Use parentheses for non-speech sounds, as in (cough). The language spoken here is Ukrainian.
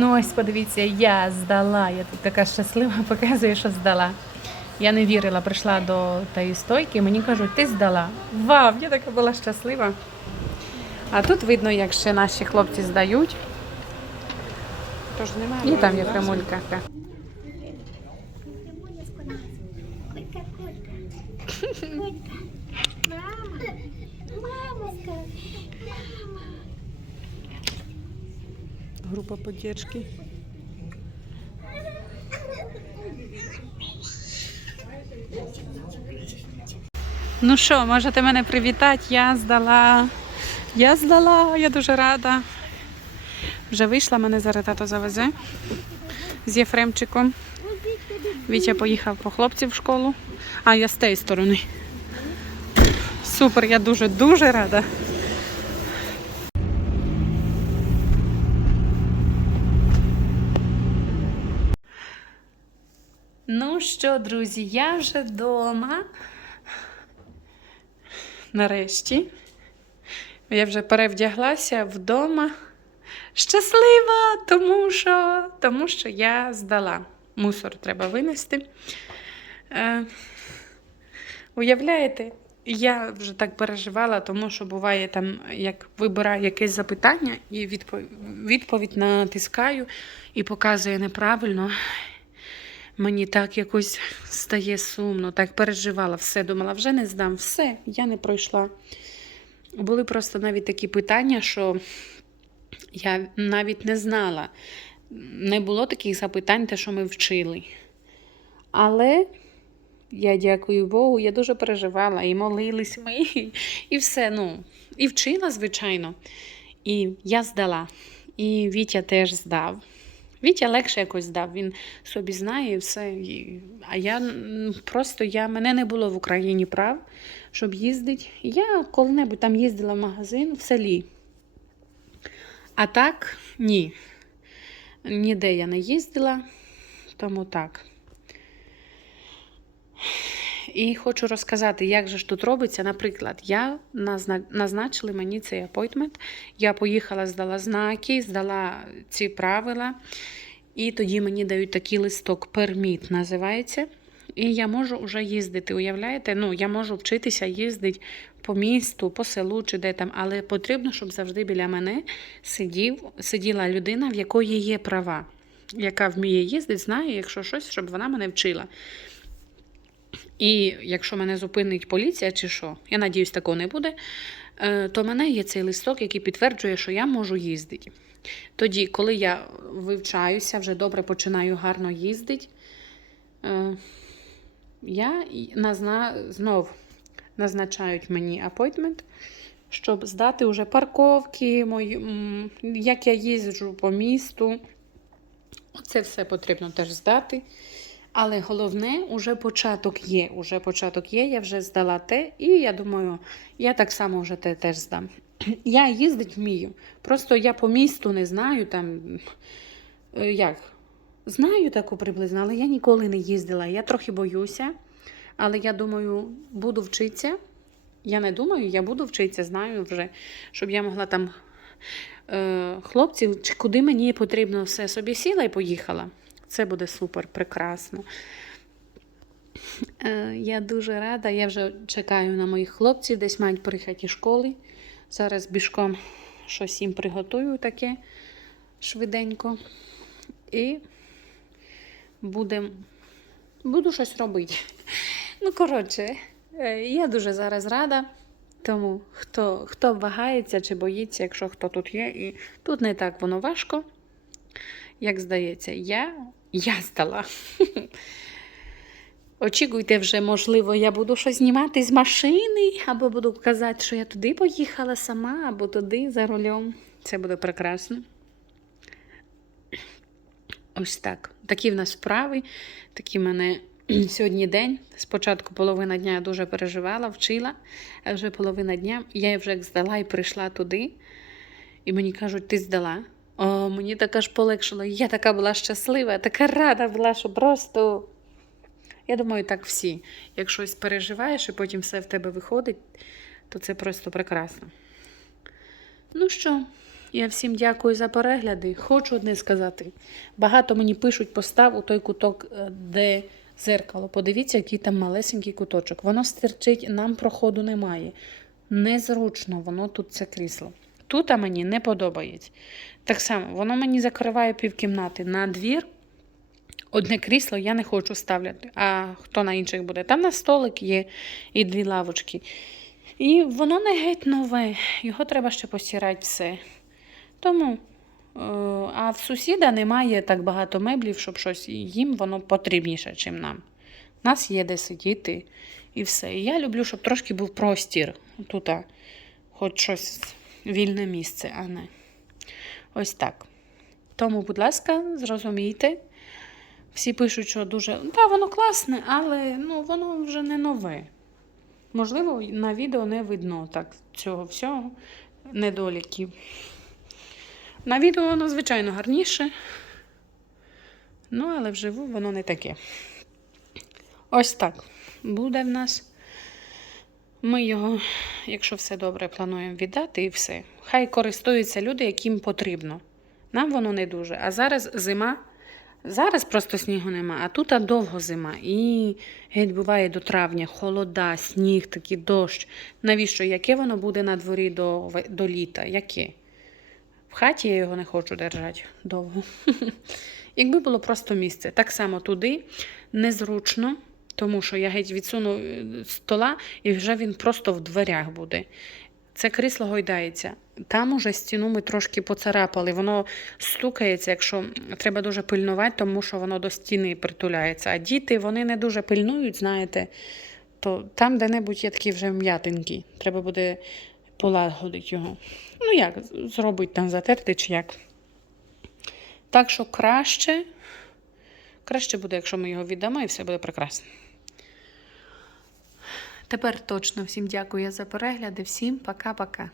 Ну ось подивіться, я здала. Я тут така щаслива, (laughs) показую, що здала. Я не вірила, прийшла до тієї стойки, мені кажуть, ти здала. Вау, я така була щаслива. А тут видно, як ще наші хлопці здають. Тож немає. І там є кремулька. Група поддержки. Ну що, можете мене привітати? Я здала. Я здала, я дуже рада. Вже вийшла, мене зараз тато завезе з Єфремчиком. Вітя поїхав по хлопців в школу, а я з тієї сторони. Супер, я дуже-дуже рада. Ну що, друзі, я вже вдома. Нарешті. Я вже перевдяглася вдома. Щаслива, тому що, тому що я здала. Мусор треба винести. Е, уявляєте, я вже так переживала, тому що буває там, як вибираю якесь запитання і відповідь, натискаю і показує неправильно. Мені так якось стає сумно, так переживала, все думала, вже не здам, все, я не пройшла. Були просто навіть такі питання, що я навіть не знала. Не було таких запитань, те, що ми вчили. Але я дякую Богу, я дуже переживала і молились ми, і, все. ну, І вчила, звичайно. І я здала. І Вітя теж здав. Вітя легше якось дав, він собі знає і все. А я просто я, мене не було в Україні прав, щоб їздити. Я коли-небудь там їздила в магазин в селі. А так, ні. Ніде я не їздила, тому так. І хочу розказати, як же ж тут робиться. Наприклад, я назна- назначили мені цей апойтмент. Я поїхала, здала знаки, здала ці правила. І тоді мені дають такий листок перміт, називається. І я можу вже їздити. Уявляєте? Ну, я можу вчитися їздити по місту, по селу чи де там, але потрібно, щоб завжди біля мене сидів, сиділа людина, в якої є права, яка вміє їздити, знає, якщо щось, щоб вона мене вчила. І якщо мене зупинить поліція чи що, я надіюсь, такого не буде, е, то в мене є цей листок, який підтверджує, що я можу їздити. Тоді, коли я вивчаюся, вже добре починаю гарно їздити, е, я назна... знов назначають мені апойтмент, щоб здати вже парковки, мої... як я їжджу по місту. Це все потрібно теж здати. Але головне, уже початок є. Уже початок є, я вже здала те, і я думаю, я так само вже те теж здам. (clears throat) Я їздить вмію. Просто я по місту не знаю там. е, Як? Знаю таку приблизно, але я ніколи не їздила. Я трохи боюся. Але я думаю, буду вчитися. Я не думаю, я буду вчитися, знаю вже, щоб я могла там е, хлопців, куди мені потрібно все собі сіла і поїхала. Це буде супер, прекрасно. Е, я дуже рада. Я вже чекаю на моїх хлопців, десь мають приїхати школи. Зараз бішком щось їм приготую таке швиденько. І будем, буду щось робити. Ну, коротше, е, я дуже зараз рада. Тому хто, хто вагається чи боїться, якщо хто тут є, і тут не так воно важко, як здається, я, я здала. Очікуйте вже, можливо, я буду щось знімати з машини, або буду казати, що я туди поїхала сама, або туди за рулем. Це буде прекрасно. Ось так. Такі в нас справи, такі в мене (clears throat) сьогодні день. Спочатку половина дня я дуже переживала, вчила, а вже половина дня я вже здала і прийшла туди. І мені кажуть, ти здала. О, мені так аж полегшило. Я така була щаслива, така рада була, що просто. Я думаю, так всі. Як щось переживаєш і потім все в тебе виходить, то це просто прекрасно. Ну що, Я всім дякую за перегляди. Хочу одне сказати. Багато мені пишуть, постав у той куток, е, де зеркало. Подивіться, який там малесенький куточок. Воно стирчить, нам проходу немає. Незручно воно тут це крісло. Тут мені не подобається. Так само, воно мені закриває півкімнати. На двір одне крісло я не хочу ставляти. А хто на інших буде? Там на столик є і дві лавочки. І воно не геть нове. Його треба ще постирати все. Тому, е, а в сусіда немає так багато меблів, щоб щось їм воно потрібніше, ніж нам. У нас є де сидіти і все. І я люблю, щоб трошки був простір. Тут, хоч щось вільне місце, а не ось так. Тому, будь ласка, зрозумійте. Всі пишуть, що дуже. Так, воно класне, але ну, воно вже не нове. Можливо, на відео не видно так цього всього недоліків. На відео воно, звичайно, гарніше. Ну, але вживу воно не таке. Ось так буде в нас. Ми його, якщо все добре, плануємо віддати і все. Хай користуються люди, яким потрібно. Нам воно не дуже. А зараз зима. Зараз просто снігу нема, а тут а довго зима. І геть буває до травня, холода, сніг, такий дощ. Навіщо? Яке воно буде на дворі до, до літа? Яке? В хаті я його не хочу держати довго. (laughs) Якби було просто місце. Так само туди незручно, тому що я геть відсуну е, стола і вже він просто в дверях буде. Це крісло гойдається. Там уже стіну ми трошки поцарапали. Воно стукається, якщо треба дуже пильнувати, тому що воно до стіни притуляється. А діти вони не дуже пильнують, знаєте, то там де-небудь є такі вже м'ятинки. Треба буде полагодити його. Ну як, зробити там затерти чи як. Так що краще, краще буде, якщо ми його віддамо, і все буде прекрасно. Тепер точно всім дякую за перегляди. Всім пока-пока.